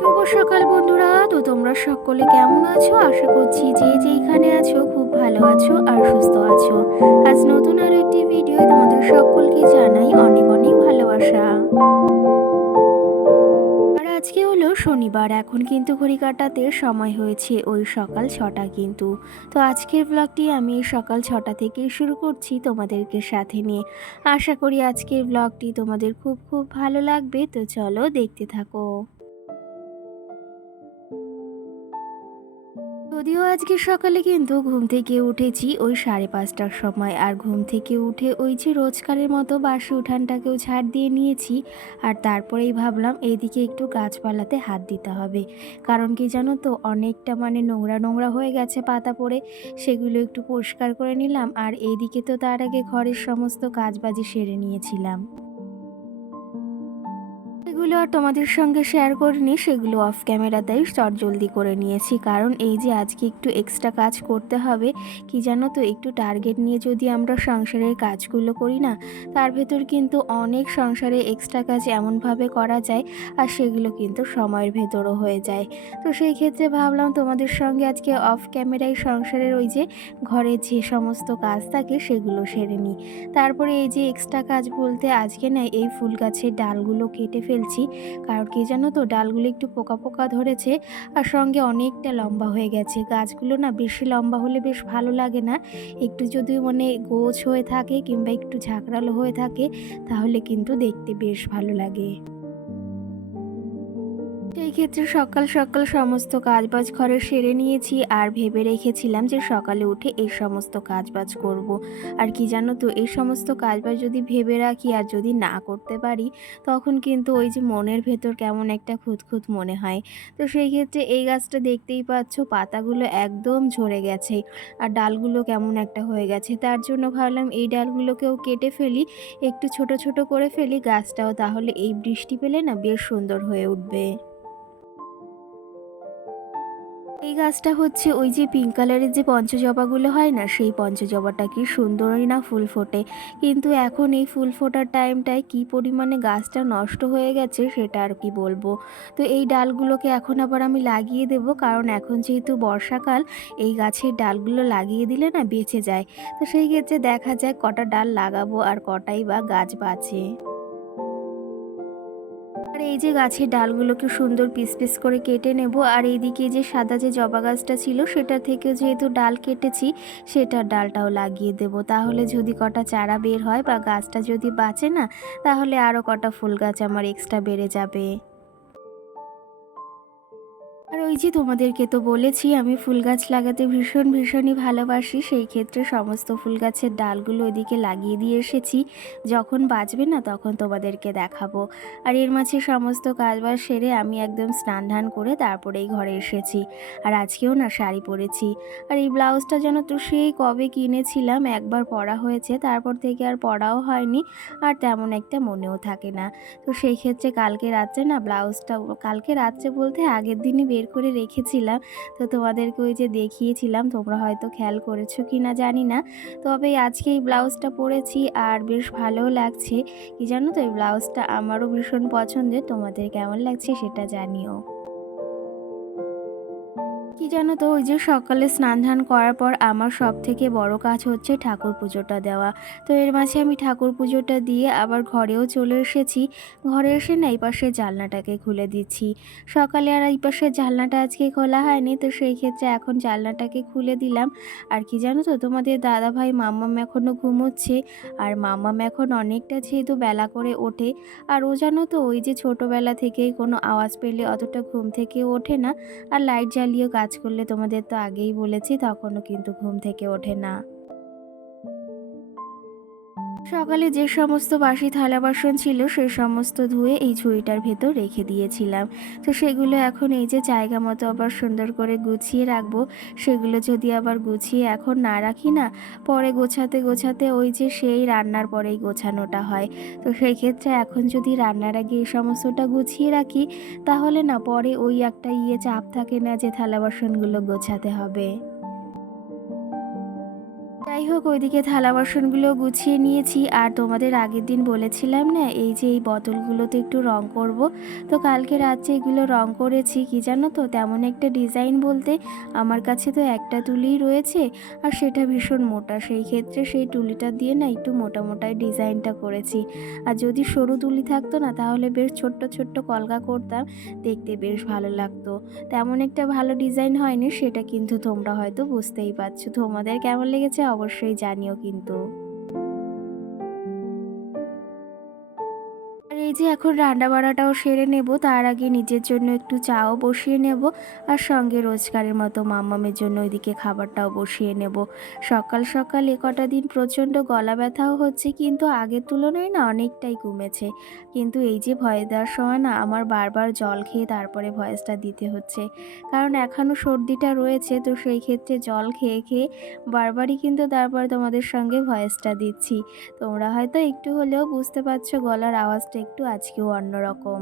শুভ সকাল বন্ধুরা। তো তোমরা সকলে কেমন আছো? আশা করছি যে যেইখানে আছো খুব ভালো আছো আর সুস্থ আছো। আজ নতুন আরো একটি ভিডিও তোমাদের সকলকে জানাই অনেক অনেক ভালোবাসা। আর আজকে হলো শনিবার, এখন কিন্তু ঘড়ি কাটাতে সময় হয়েছে ওই সকাল 6টা কিন্তু। তো আজকের ব্লগটি আমি সকাল 6টা থেকে শুরু করছি তোমাদেরকে সাথে নিয়ে। আশা করি আজকের ব্লগটি তোমাদের খুব খুব ভালো লাগবে। তো চলো দেখতে থাকো। যদিও আজকে সকালে কিন্তু ঘুম থেকে উঠেছি ওই 5:30টার সময়, আর ঘুম থেকে উঠে ওই যে রোজকারের মতো বাসি উঠানটাকেও ঝাড় দিয়ে নিয়েছি। আর তারপরেই ভাবলাম এইদিকে একটু গাছপালাতে হাত দিতে হবে, কারণ কি জানো তো, অনেকটা নোংরা নোংরা হয়ে গেছে পাতা পড়ে, সেগুলো একটু পরিষ্কার করে নিলাম। আর এইদিকে তো তার আগে ঘরের সমস্ত কাজবাজি সেরে নিয়েছিলাম। সেগুলো আর তোমাদের সঙ্গে শেয়ার করিনি, সেগুলো অফ ক্যামেরাতেই চটজলদি করে নিয়েছি, কারণ এই যে আজকে একটু এক্সট্রা কাজ করতে হবে। কি জানো তো, একটু টার্গেট নিয়ে যদি আমরা সংসারের কাজগুলো করি না, তার ভেতর কিন্তু অনেক সংসারে এক্সট্রা কাজ এমনভাবে করা যায়, আর সেগুলো কিন্তু সময়ের ভেতরও হয়ে যায়। তো সেই ক্ষেত্রে ভাবলাম তোমাদের সঙ্গে আজকে অফ ক্যামেরায় সংসারের ওই যে ঘরে যে সমস্ত কাজ থাকে সেগুলো সেরে নিই। তারপরে এই যে এক্সট্রা কাজ বলতে আজকে না এই ফুল গাছের ডালগুলো কেটে ফেলছি, কারণ কি জানো তো, ডালগুলো একটু পোকা পোকা ধরেছে, আর সঙ্গে অনেকটা লম্বা হয়ে গেছে। গাছগুলো না বেশি লম্বা হলে বেশ ভালো লাগে না, একটু যদি গোছ হয়ে থাকে কিংবা একটু ঝাঁকড়ালো হয়ে থাকে, তাহলে কিন্তু দেখতে বেশ ভালো লাগে। সেই ক্ষেত্রে সকাল সকাল সমস্ত কাজবাজ ঘরে সেরে নিয়েছি, আর ভেবে রেখেছিলাম যে সকালে উঠে এই সমস্ত কাজবাজ করব। আর কি জানো তো, এই সমস্ত কাজবাজ যদি ভেবে রাখি আর যদি না করতে পারি, তখন কিন্তু ওই যে মনের ভেতর কেমন একটা খুঁতখুঁত মনে হয়। তো সেই ক্ষেত্রে এই গাছটা দেখতেই পাচ্ছ, পাতাগুলো একদম ঝরে গেছে, আর ডালগুলো কেমন একটা হয়ে গেছে। তার জন্য ভাবলাম এই ডালগুলোকেও কেটে ফেলি, একটু ছোট ছোট করে ফেলি গাছটাও, তাহলে এই বৃষ্টি পেলে না বেশ সুন্দর হয়ে উঠবে। এই গাছটা হচ্ছে ওই যে পিঙ্ক কালারের যে পঞ্চজবাগুলো হয় না, সেই পঞ্চজবাটা কি সুন্দরই না ফুল ফোটে, কিন্তু এখন এই ফুল ফোটার টাইমটায় কি পরিমাণে গাছটা নষ্ট হয়ে গেছে সেটা আর কি বলবো। তো এই ডালগুলোকে এখন আবার আমি লাগিয়ে দেব, কারণ এখন যেহেতু বর্ষাকাল, এই গাছের ডালগুলো লাগিয়ে দিলে না বেঁচে যায়। তো সেই ক্ষেত্রে দেখা যায় কটা ডাল লাগাবো আর কটাই বা গাছ বাঁচে। আর এই যে গাছের ডালগুলোকে সুন্দর পিস পিস করে কেটে নেব, আর এইদিকে যে সাদা যে জবা গাছটা ছিল সেটা থেকেও যেহেতু ডাল কেটেছি, সেটার ডালটাও লাগিয়ে দেব। তাহলে যদি কটা চারা বের হয় বা গাছটা যদি বাঁচে না, তাহলে আরও কটা ফুল গাছ আমার এক্সট্রা বেড়ে যাবে। আর ওই যে তোমাদেরকে তো বলেছি আমি ফুল গাছ লাগাতে ভীষণই ভালোবাসি, সেই ক্ষেত্রে সমস্ত ফুল গাছের ডালগুলো ওইদিকে লাগিয়ে দিয়ে এসেছি। যখন বাঁচবে না তখন তোমাদেরকে দেখাবো। আর এর মাঝে সমস্ত কাজবাজ সেরে আমি একদম স্নান ধান করে তারপরেই ঘরে এসেছি। আর আজকেও না শাড়ি পরেছি। আর এই ব্লাউজটা যেন তো সেই কবে কিনেছিলাম, একবার পরা হয়েছে, তারপর থেকে আর পরাও হয়নি, আর তেমন একটা মনেও থাকে না। তো সেই ক্ষেত্রে কালকে রাত্রে না ব্লাউজটা, কালকে রাত্রে বলতে আগের দিনই বের করে রেখেছিলাম। তো তোমাদেরকে ওই যে দেখিয়েছিলাম, তোমরা হয়তো খেয়াল করেছো কি না জানি না। তবে আজকে এই ব্লাউজটা পরেছি আর বেশ ভালোও লাগছে। কি জানো তো, এই ব্লাউজটা আমারও ভীষণ পছন্দের, তোমাদের কেমন লাগছে সেটা জানিও। কি জানো তো, ওই যে সকালে স্নান ধান করার পর আমার সব থেকে বড় কাজ হচ্ছে ঠাকুর পুজোটা দেওয়া। তো এর মাঝে আমি ঠাকুর পুজোটা দিয়ে আবার ঘরেও চলে এসেছি। ঘরে এসে না এই পাশে জানলাটাকে খুলে দিচ্ছি। সকালে আর এই পাশের জানলাটা আজকে খোলা হয়নি, তো সেই ক্ষেত্রে এখন জানলাটাকে খুলে দিলাম। আর কি জানো তো, তোমাদের দাদাভাই মাম্মাম এখনও ঘুমোচ্ছে, আর মাম্মাম এখন অনেকটা যেহেতু বেলা করে ওঠে, আর ও জানো তো ওই যে ছোটোবেলা থেকেই কোনো আওয়াজ পেলে অতটা ঘুম থেকে ওঠে না, আর লাইট জ্বালিয়েও কাজ করলে তোমাদের তো আগেই বলেছি তখনও কিন্তু ঘুম থেকে ওঠে না। সকালে যে সমস্ত বাসি থালা বাসন ছিল সে সমস্ত ধুয়ে এই ঝুড়িটার ভেতর রেখে দিয়েছিলাম। তো সেগুলো এখন এই যে জায়গা মতো আবার সুন্দর করে গুছিয়ে রাখবো। সেগুলো যদি আবার গুছিয়ে এখন না রাখি না, পরে গোছাতে গোছাতে ওই যে সেই রান্নার পরেই গোছানোটা হয়। তো সেই ক্ষেত্রে এখন যদি রান্নার আগে এই সমস্তটা গুছিয়ে রাখি, তাহলে না পরে ওই একটা চাপ থাকে না যে থালা বাসনগুলো গোছাতে হবে। যাই হোক, ওইদিকে থালা বাসনগুলো গুছিয়ে নিয়েছি। আর তোমাদের আগের দিন বলেছিলাম না, এই যে এই বোতলগুলোতে একটু রং করব, তো কালকে রাত্রে এগুলো রং করেছি। কি জানো তো, তেমন একটা ডিজাইন বলতে আমার কাছে তো একটা তুলিই রয়েছে, আর সেটা ভীষণ মোটা। সেই ক্ষেত্রে সেই তুলিটা দিয়ে না একটু মোটা মোটাই ডিজাইনটা করেছি। আর যদি সরু তুলি থাকতো না, তাহলে বেশ ছোট্ট ছোট্ট কলকা করতাম, দেখতে বেশ ভালো লাগতো। তেমন একটা ভালো ডিজাইন হয়নি, সেটা কিন্তু তোমরা হয়তো বুঝতেই পারছো। তোমাদের কেমন লেগেছে অবশ্যই জানিও কিন্তু। আর এই যে এখন রান্না বাড়াটাও সেরে নেব, তার আগে নিজের জন্য একটু চাও বসিয়ে নেব, আর সঙ্গে রোজকারের মতো মাম্মামের জন্য ওইদিকে খাবারটাও বসিয়ে নেব। সকাল সকাল এ কটা দিন প্রচণ্ড গলা ব্যথাও হচ্ছে, কিন্তু আগের তুলনায় না অনেকটাই কমেছে। কিন্তু এই যে ভয়েস দেওয়ার সময় না আমার বারবার জল খেয়ে তারপরে ভয়েসটা দিতে হচ্ছে, কারণ এখনও সর্দিটা রয়েছে। তো সেই ক্ষেত্রে জল খেয়ে খেয়ে বারবারই কিন্তু তারপরে তোমাদের সঙ্গে ভয়েসটা দিচ্ছি। তোমরা হয়তো একটু হলেও বুঝতে পারছো গলার আওয়াজটা একটু আজকেও অন্যরকম।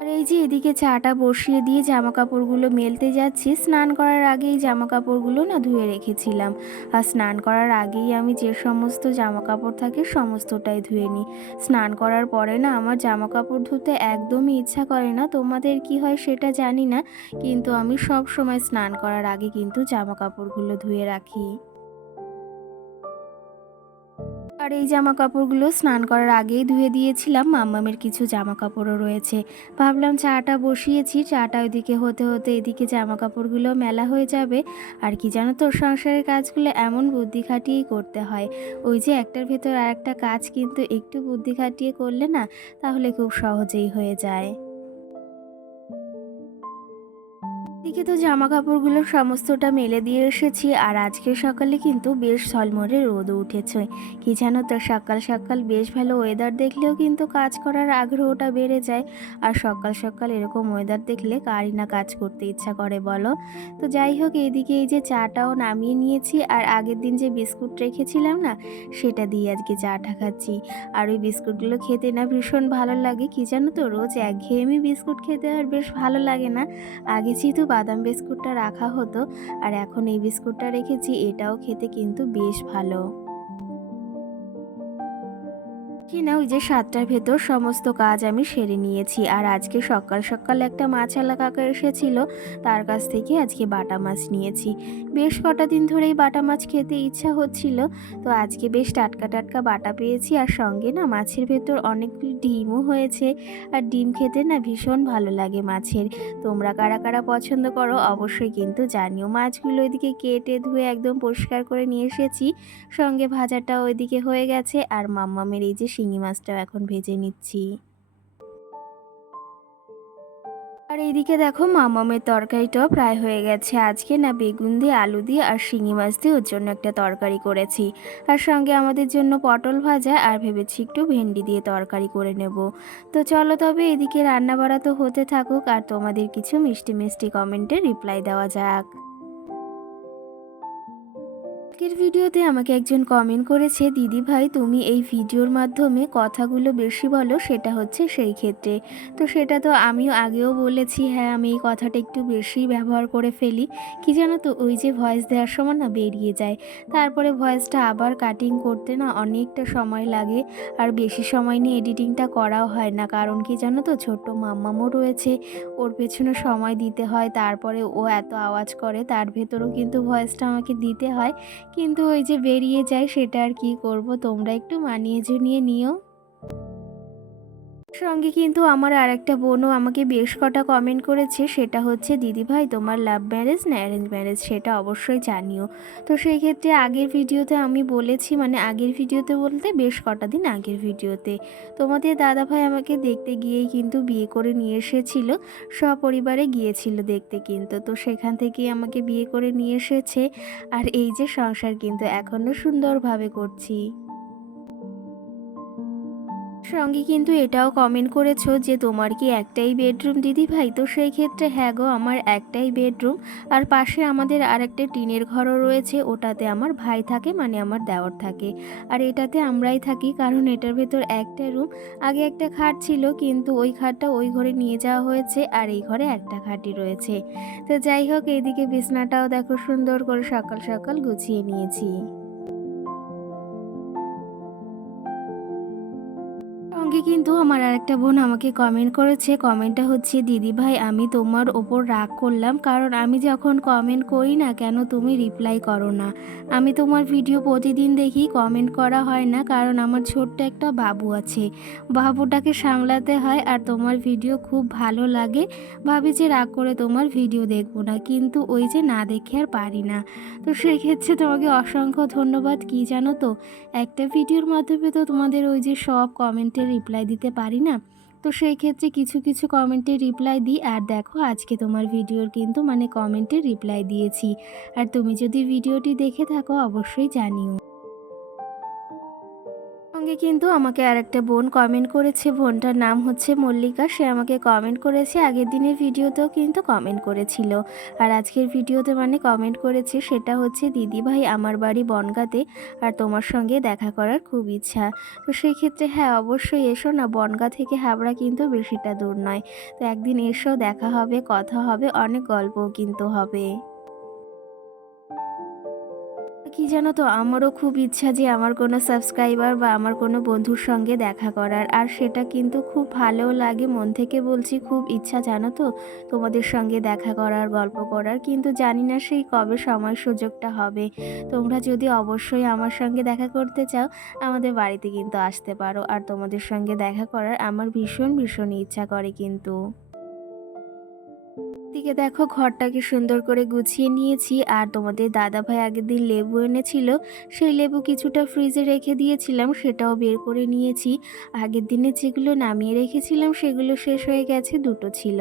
আর এই যে এদিকে চাটা বসিয়ে দিয়ে জামা কাপড়গুলো মেলতে যাচ্ছি। স্নান করার আগেই জামা কাপড়গুলো না ধুয়ে রেখেছিলাম। আর স্নান করার আগেই আমি যে সমস্ত জামা কাপড় থাকে সমস্তটাই ধুয়ে নিই। স্নান করার পরে না আমার জামা কাপড় ধুতে একদমই ইচ্ছা করে না। তোমাদের কি হয় সেটা জানি না, কিন্তু আমি সব সময় স্নান করার আগে কিন্তু জামা কাপড়গুলো ধুয়ে রাখি। আর এই জামা কাপড়গুলো স্নান করার আগেই ধুয়ে দিয়েছিলাম। মাম্মামের কিছু জামা কাপড়ও রয়েছে। ভাবলাম চাটা বসিয়েছি, চাটা ওইদিকে হতে হতে এদিকে জামা কাপড়গুলো মেলা হয়ে যাবে। আর কি জানো তো, সংসারের কাজগুলো এমন বুদ্ধি খাটিয়েই করতে হয়। ওই যে একটার ভেতর আর একটা কাজ কিন্তু একটু বুদ্ধি খাটিয়ে করলে না, তাহলে খুব সহজেই হয়ে যায়। এদিকে তো জামা কাপড়গুলো সমস্তটা মেলে দিয়ে এসেছি। আর আজকে সকালে কিন্তু বেশ ঝলমলে রোদও উঠেছে। কি জানো তো, সকাল সকাল বেশ ভালো ওয়েদার দেখলেও কিন্তু কাজ করার আগ্রহটা বেড়ে যায়। আর সকাল সকাল এরকম ওয়েদার দেখলে কারই না কাজ করতে ইচ্ছা করে বলো। তো যাই হোক, এইদিকে এই যে চাটাও নামিয়ে নিয়েছি। আর আগের দিন যে বিস্কুট রেখেছিলাম না, সেটা দিয়ে আজকে চাটা খাচ্ছি। আর ওই বিস্কুটগুলো খেতে না ভীষণ ভালো লাগে। কি জানো তো, রোজ একঘেয়েমি বিস্কুট খেতে আর বেশ ভালো লাগে না। আগে যেহেতু বাদাম বিস্কুটটা রাখা হতো, আর এখন এই বিস্কুটটা রেখেছি, এটাও খেতে কিন্তু বেশ ভালো। কি না, ওই যে 7টার ভেতর সমস্ত কাজ আমি সেরে নিয়েছি। আর আজকে সকাল সকাল একটা মাছওয়ালা কাকা এসেছিল, তার কাছ থেকে আজকে বাটা মাছ নিয়েছি। বেশ কটা দিন ধরেই বাটা মাছ খেতে ইচ্ছা হচ্ছিল, তো আজকে বেশ টাটকা টাটকা বাটা পেয়েছি। আর সঙ্গে না মাছের ভেতর অনেকগুলো ডিমও হয়েছে। আর ডিম খেতে না ভীষণ ভালো লাগে মাছের। তোমরা কারা কারা পছন্দ করো অবশ্যই কিন্তু জানিও। মাছগুলো ওইদিকে কেটে ধুয়ে একদম পরিষ্কার করে নিয়ে এসেছি। সঙ্গে ভাজাটা ওইদিকে হয়ে গেছে। আর মাম্মামের এই যে শিঙি মাছটাও এখন ভেজে নিচ্ছি। আর এইদিকে দেখো, মামামের তরকারিটাও প্রায় হয়ে গেছে। আজকে না বেগুন দিয়ে, আলু দিয়ে আর শিঙি মাছ দিয়ে ওর জন্য একটা তরকারি করেছি। আর সঙ্গে আমাদের জন্য পটল ভাজা, আর ভেবেছি একটু ভেন্ডি দিয়ে তরকারি করে নেব। তো চলো তবে এদিকে রান্না বাড়া তো হতে থাকুক, আর তোমাদের কিছু মিষ্টি মিষ্টি কমেন্টে রিপ্লাই দেওয়া যাক। আজকের ভিডিওতে আমাকে একজন কমেন্ট করেছে, দিদি ভাই তুমি এই ভিডিওর মাধ্যমে কথাগুলো বেশি বলো, সেটা হচ্ছে সেই ক্ষেত্রে। তো সেটা তো আমিও আগেও বলেছি, হ্যাঁ আমি এই কথাটা একটু বেশি ব্যবহার করে ফেলি। কি জানো তো, ওই যে ভয়েস দেওয়ার সময় না বেরিয়ে যায়, তারপরে ভয়েসটা আবার কাটিং করতে না অনেকটা সময় লাগে। আর বেশি সময় নিয়ে এডিটিংটা করাও হয় না, কারণ কি জানো তো, ছোট্ট মাম্মামও রয়েছে, ওর পেছনে সময় দিতে হয়। তারপরে ও এত আওয়াজ করে, তার ভেতরেও কিন্তু ভয়েসটা আমাকে দিতে হয়। কিন্তু ওই যে বেরিয়ে যায়, সেটা আর কি করব, তোমরা একটু মানিয়ে ঝুনিয়ে নিও। সঙ্গে কিন্তু আমার আরেকটা বোনও আমাকে বেশ কটা কমেন্ট করেছে, সেটা হচ্ছে, দিদিভাই তোমার লাভ ম্যারেজ না অ্যারেঞ্জ ম্যারেজ, সেটা অবশ্যই জানিও। তো সেই ক্ষেত্রে আগের ভিডিওতে আমি বলেছি, মানে আগের ভিডিওতে বলতে বেশ কটা দিন আগের ভিডিওতে, তোমাদের দাদাভাই আমাকে দেখতে গিয়েই কিন্তু বিয়ে করে নিয়ে এসেছিল। সপরিবারে গিয়েছিল দেখতে কিন্তু, তো সেখান থেকেই আমাকে বিয়ে করে নিয়ে এসেছে। আর এই যে সংসার কিন্তু এখনও সুন্দরভাবে করছি। সঙ্গে কিন্তু এটাও কমেন্ট করেছো যে তোমার কি একটাই বেডরুম দিদিভাই? তো সেই ক্ষেত্রে হ্যাঁ গো, আমার একটাই বেডরুম। আর পাশে আমাদের আরেকটা টিনের ঘরও রয়েছে, ওটাতে আমার ভাই থাকে, মানে আমার দেওর থাকে। আর এটাতে আমরাই থাকি, কারণ এটার ভেতর একটা রুম। আগে একটা খাট ছিল, কিন্তু ওই খাটটা ওই ঘরে নিয়ে যাওয়া হয়েছে, আর এই ঘরে একটা খাটই রয়েছে। তো যাই হোক, এইদিকে বিছনাটাও দেখো সুন্দর করে সকাল সকাল গুছিয়ে নিয়েছি। সঙ্গে কিন্তু আমার আরেকটা বোন আমাকে কমেন্ট করেছে, কমেন্টটা হচ্ছে, দিদিভাই আমি তোমার ওপর রাগ করলাম, কারণ আমি যখন কমেন্ট করি না কেন তুমি রিপ্লাই করো না। আমি তোমার ভিডিও প্রতিদিন দেখি, কমেন্ট করা হয় না, কারণ আমার ছোট্ট একটা বাবু আছে, বাবুটাকে সামলাতে হয়। আর তোমার ভিডিও খুব ভালো লাগে, ভাবি যে রাগ করে তোমার ভিডিও দেখবো না, কিন্তু ওই যে না দেখে আর পারি না। তো সেক্ষেত্রে তোমাকে অসংখ্য ধন্যবাদ। কি জানো তো, একটা ভিডিওর মাধ্যমে তো তোমাদের ওই যে সব কমেন্টের রিপ্লাই দিতে পারি না। তো সেই ক্ষেত্রে কিছু কিছু কমেন্টের রিপ্লাই দিই। আর দেখো, আজকে তোমার ভিডিওর কিন্তু মানে কমেন্টের রিপ্লাই দিয়েছি। আর তুমি যদি ভিডিওটি দেখে থাকো অবশ্যই জানিও। সঙ্গে কিন্তু আমাকে আরেকটা বোন কমেন্ট করেছে, বোনটার নাম হচ্ছে মল্লিকা। সে আমাকে কমেন্ট করেছে, আগের দিনের ভিডিওতেও কিন্তু কমেন্ট করেছিল, আর আজকের ভিডিওতে মানে কমেন্ট করেছে, সেটা হচ্ছে, দিদিভাই আমার বাড়ি বনগাঁতে, আর তোমার সঙ্গে দেখা করার খুব ইচ্ছা। তো সেই ক্ষেত্রে হ্যাঁ অবশ্যই এসো না, বনগাঁ থেকে হাবড়া কিন্তু বেশিটা দূর নয়। তো একদিন এসো, দেখা হবে, কথা হবে, অনেক গল্পও কিন্তু হবে। কি জানো তো, আমারও খুব ইচ্ছা যে আমার কোনো সাবস্ক্রাইবার বা আমার কোনো বন্ধুর সঙ্গে দেখা করার, আর সেটা কিন্তু খুব ভালোও লাগে, মন থেকে বলছি, খুব ইচ্ছা জানো তো তোমাদের সঙ্গে দেখা করার, গল্প করার, কিন্তু জানি না সেই কবে সময় সুযোগটা হবে। তোমরা যদি অবশ্যই আমার সঙ্গে দেখা করতে চাও, আমাদের বাড়িতে কিন্তু আসতে পারো, আর তোমাদের সঙ্গে দেখা করার আমার ভীষণ ভীষণ ইচ্ছা করে কিন্তু। দিকে দেখো, ঘরটাকে সুন্দর করে গুছিয়ে নিয়েছি। আর তোমাদের দাদাভাই আগের দিন লেবু এনেছিল, সেই লেবু কিছুটা ফ্রিজে রেখে দিয়েছিলাম, সেটাও বের করে নিয়েছি। আগের দিনে যেগুলো নামিয়ে রেখেছিলাম সেগুলো শেষ হয়ে গেছে, দুটো ছিল।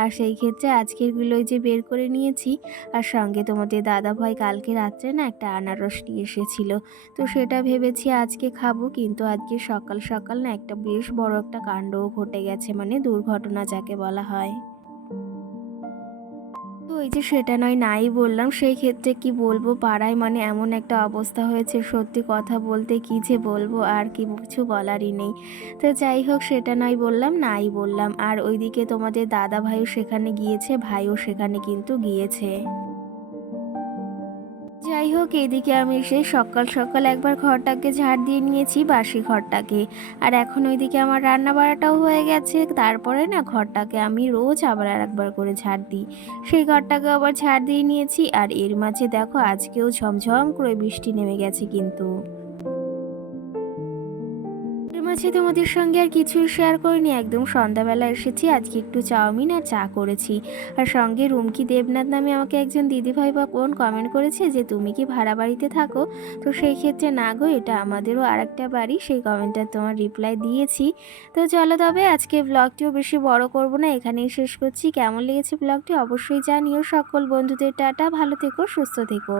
আর সেই ক্ষেত্রে আজকেরগুলোই যে বের করে নিয়েছি। আর সঙ্গে তোমাদের দাদাভাই কালকে রাত্রে না একটা আনারস নিয়ে এসেছিল, তো সেটা ভেবেছি আজকে খাবো, কিন্তু আজকে সকাল সকাল না একটা বেশ বড় একটা কাণ্ডও ঘটে গেছে, মানে দুর্ঘটনা যাকে বলা হয়। তো এই যে সেটা নয় নাই বললাম, সেই ক্ষেত্রে কি বলবো, পাড়ায় মানে এমন একটা অবস্থা হয়েছে, সত্যি কথা বলতে কি যে বলবো, আর কি কিছু বলারই নেই। তো যাই হোক, সেটা নয় বললাম, নাই বললাম। আর ওইদিকে তোমাদের দাদা ভাইও সেখানে গিয়েছে, ভাইও সেখানে কিন্তু গিয়েছে। যাই হোক, এদিকে আমি সেই সকাল সকাল একবার ঘরটাকে ঝাড় দিয়ে নিয়েছি, বাসি ঘরটাকে। আর এখন ওইদিকে আমার রান্না বাড়াটাও হয়ে গেছে, তারপরে না ঘরটাকে আমি রোজ আবার আর একবার করে ঝাড় দিই, সেই ঘরটাকে আবার ঝাড় দিয়ে নিয়েছি। আর এর মাঝে দেখো, আজকেও ঝমঝম করে বৃষ্টি নেমে গেছে কিন্তু। এর মাঝে তোমাদের সঙ্গে আর কিছুই শেয়ার করিনি, একদম সন্ধ্যাবেলা এসেছি, আজকে একটু চাউমিন আর চা করেছি। আর সঙ্গে রুমকি দেবনাথ নামে আমাকে একজন দিদিভাই বা বোন কমেন্ট করেছে যে তুমি কি ভাড়া বাড়িতে থাকো? তো সেই ক্ষেত্রে না গো, এটা আমাদেরও আরেকটা বাড়ি, সেই কমেন্টটা তোমার রিপ্লাই দিয়েছি। তো চলো, তবে আজকে ব্লগটিও বেশি বড় করব না, এখানেই শেষ করছি। কেমন লেগেছে ব্লগটি অবশ্যই জানিও। সকল বন্ধুদের টাটা, ভালো থেকো, সুস্থ থেকো।